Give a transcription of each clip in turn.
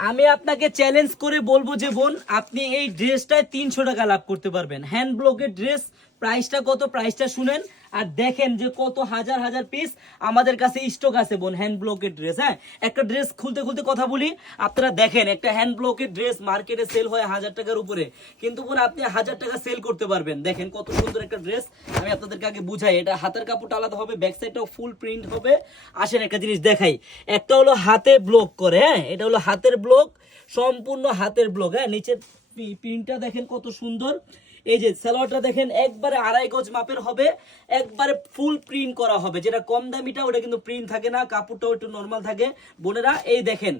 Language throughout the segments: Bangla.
আমি আপনাকে চ্যালেঞ্জ করে বলবো যে বোন, আপনি এই ড্রেসটায় 300 টাকা লাভ করতে পারবেন। হ্যান্ড ব্লকের ড্রেস, প্রাইসটা কত, প্রাইসটা শুনেন আর দেখেন যে কত হাজার হাজার পিস আমাদের কাছে স্টক আছে বোন হ্যান্ড ব্লকের ড্রেস। হ্যাঁ, একটা ড্রেস খুলতে খুলতে কথা বলি, আপনারা দেখেন একটা হ্যান্ড ব্লকের ড্রেস মার্কেটে সেল হয় 1000 টাকার উপরে, কিন্তু বোন আপনি 1000 টাকা সেল করতে পারবেন। দেখেন কত সুন্দর একটা ড্রেস, আমি আপনাদেরকে আগে বুঝাই। এটা হাতের কাপড়টা আলাদা হবে, ব্যাক সাইডটাও ফুল প্রিন্ট হবে। আসেন একটা জিনিস দেখাই, একটা হলো হাতে ব্লক করে, হ্যাঁ এটা হলো হাতের ব্লক, সম্পূর্ণ হাতের ব্লক। হ্যাঁ, নিচের প্রিন্টটা দেখেন কত সুন্দর। এই যে সালোয়ারটা দেখেন একবারে 2.5 গজ মাপের হবে, একবারে ফুল প্রিন্ট করা হবে। যেটা কম দামিটা ওটা কিন্তু প্রিন্ট থাকে না, কাপড়টাও একটু নর্মাল থাকে বোনেরা। এই দেখেন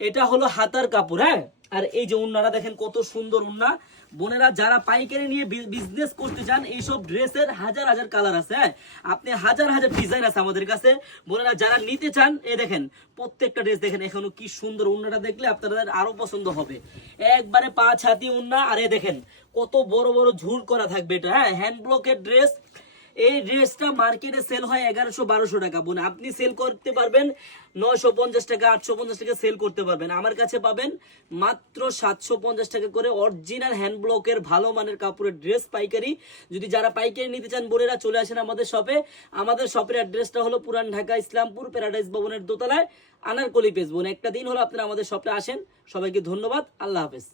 এটা হলো হাতার কাপড়। হ্যাঁ, আর এই যে উন্নাটা দেখেন কত সুন্দর উন্না। বোনেরা যারা পাইকারি নিয়ে বিজনেস করতে চান, এইসব ড্রেসের হাজার হাজার কালার আছে। হ্যাঁ, আপনি হাজার হাজার ডিজাইন আছে আমাদের কাছে। বোনেরা যারা নিতে চান, এই দেখেন প্রত্যেকটা ড্রেস দেখেন এখনো কি সুন্দর। উন্নাটা দেখলে আপনাদের আরো পছন্দ হবে, একবারে 5 হাতি উন্না। আর এই দেখেন কত বড় বড় ঝুল করা থাকবে এটা। হ্যাঁ, হ্যান্ড ব্লকের ড্রেস। এই ড্রেসটা মার্কেটে সেল হয় 1100-1200 টাকা বোন, আপনি সেল করতে পারবেন 950 টাকা, 850 টাকা সেল করতে পারবেন। আমার কাছে পাবেন মাত্র 750 টাকা করে অরিজিনাল হ্যান্ড ব্লকের ভালো মানের কাপড়ের ড্রেস পাইকারি। যদি যারা পাইকারি নিতে চান বোনেরা চলে আসেন আমাদের শপে। আমাদের শপের অ্যাড্রেসটা হলো পুরান ঢাকা ইসলামপুর প্যারাডাইস ভবনের দোতলায়, আনারকলি পেজ বোন। একটা দিন হলো আপনারা আমাদের শপে আসেন। সবাইকে ধন্যবাদ, আল্লাহ হাফেজ।